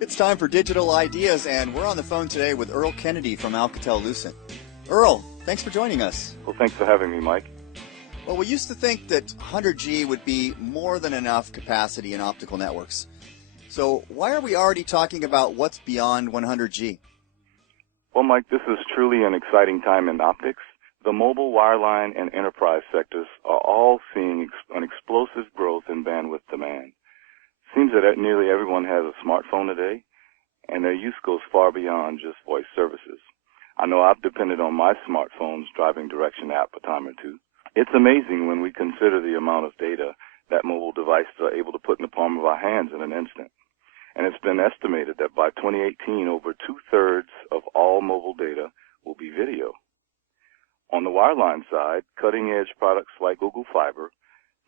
It's time for Digital Ideas, and we're on the phone today with Earl Kennedy from Alcatel-Lucent. Earl, thanks for joining us. Well, thanks for having me, Mike. Well, we used to think that 100G would be more than enough capacity in optical networks. So why are we already talking about what's beyond 100G? Well, Mike, this is truly an exciting time in optics. The mobile, wireline, and enterprise sectors are all seeing an explosive growth in bandwidth demand. Seems that nearly everyone has a smartphone today, and their use goes far beyond just voice services. I know I've depended on my smartphone's driving direction app a time or two. It's amazing when we consider the amount of data that mobile devices are able to put in the palm of our hands in an instant. And it's been estimated that by 2018, over two-thirds of all mobile data will be video. On the wireline side, cutting-edge products like Google Fiber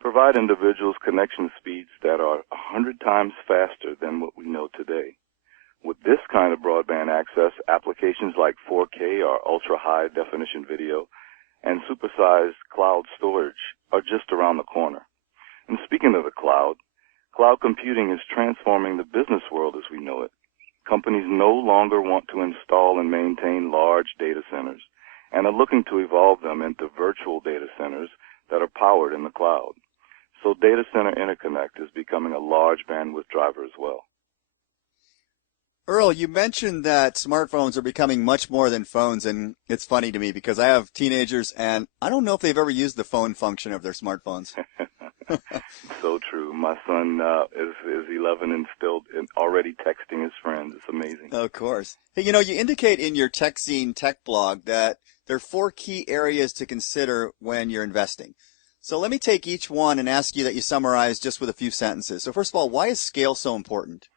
provide individuals connection speeds that are 100 times faster than what we know today. With this kind of broadband access, applications like 4K or ultra-high definition video and supersized cloud storage are just around the corner. And speaking of the cloud computing is transforming the business world as we know it. Companies no longer want to install and maintain large data centers and are looking to evolve them into virtual data centers that are powered in the cloud. So data center interconnect is becoming a large bandwidth driver as well. Earl, you mentioned that smartphones are becoming much more than phones, and it's funny to me because I have teenagers, and I don't know if they've ever used the phone function of their smartphones. So true. My son is 11 and still already texting his friends. It's amazing. Of course. Hey, you indicate in your Tech Scene Tech blog that there are 4 key areas to consider when you're investing. So let me take each one and ask you that you summarize just with a few sentences. So first of all, why is scale so important?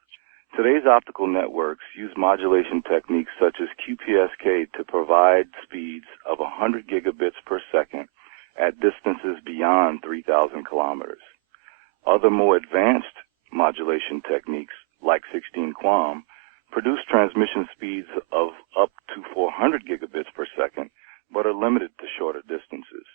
Today's optical networks use modulation techniques such as QPSK to provide speeds of 100 gigabits per second at distances beyond 3,000 kilometers. Other more advanced modulation techniques, like 16 QAM, produce transmission speeds of up to 400 gigabits per second, but are limited to shorter distances.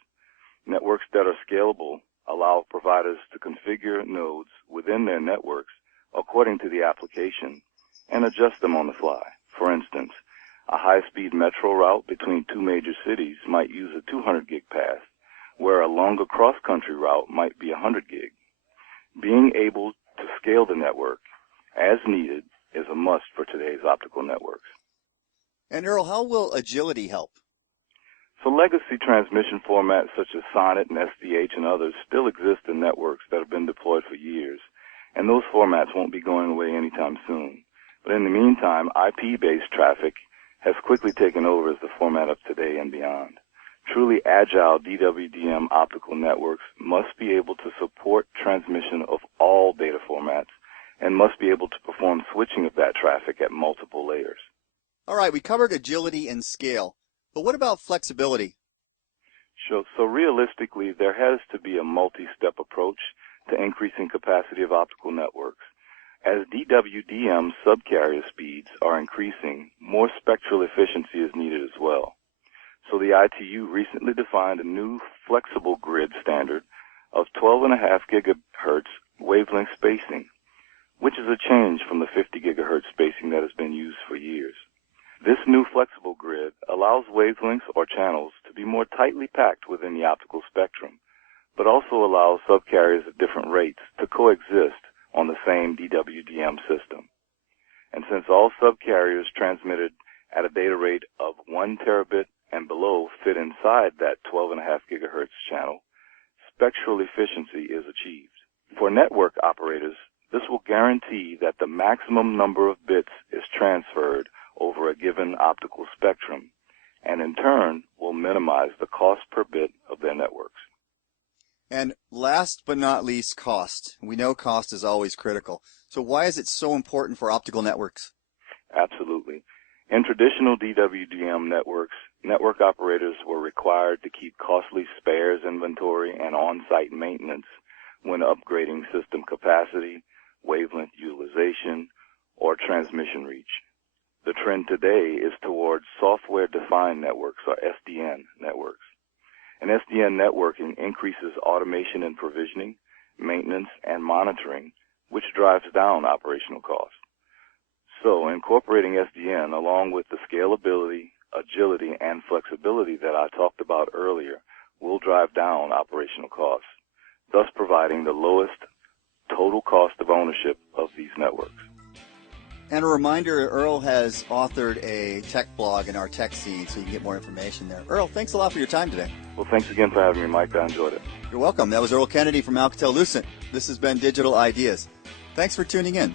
Networks that are scalable allow providers to configure nodes within their networks according to the application and adjust them on the fly. For instance, a high-speed metro route between 2 major cities might use a 200 gig path, where a longer cross-country route might be 100 gig. Being able to scale the network as needed is a must for today's optical networks. And Earl, how will agility help? So legacy transmission formats such as SONET and SDH and others still exist in networks that have been deployed for years, and those formats won't be going away anytime soon. But in the meantime, IP-based traffic has quickly taken over as the format of today and beyond. Truly agile DWDM optical networks must be able to support transmission of all data formats and must be able to perform switching of that traffic at multiple layers. All right, we covered agility and scale, but what about flexibility? So realistically, there has to be a multi-step approach to increasing capacity of optical networks. As DWDM subcarrier speeds are increasing, more spectral efficiency is needed as well. So the ITU recently defined a new flexible grid standard of 12.5 gigahertz wavelength spacing, which is a change from the 50 gigahertz spacing that has been used for years. This new flexible grid allows wavelengths or channels to be more tightly packed within the optical spectrum, but also allows subcarriers at different rates to coexist on the same DWDM system. And since all subcarriers transmitted at a data rate of 1 terabit and below fit inside that 12.5 gigahertz channel, spectral efficiency is achieved. For network operators, this will guarantee that the maximum number of bits is transferred over a given optical spectrum, and in turn will minimize the cost per bit of their networks. And last but not least, cost. We know cost is always critical. So why is it so important for optical networks? Absolutely. In traditional DWDM networks, network operators were required to keep costly spares inventory and on-site maintenance when upgrading system capacity, wavelength utilization, or transmission reach. The trend today is towards software-defined networks, or SDN networks. And SDN networking increases automation and provisioning, maintenance, and monitoring, which drives down operational costs. So incorporating SDN along with the scalability, agility, and flexibility that I talked about earlier will drive down operational costs, thus providing the lowest total cost of ownership of these networks. And a reminder, Earl has authored a tech blog in our tech scene, so you can get more information there. Earl, thanks a lot for your time today. Well, thanks again for having me, Mike. I enjoyed it. You're welcome. That was Earl Kennedy from Alcatel-Lucent. This has been Digital Ideas. Thanks for tuning in.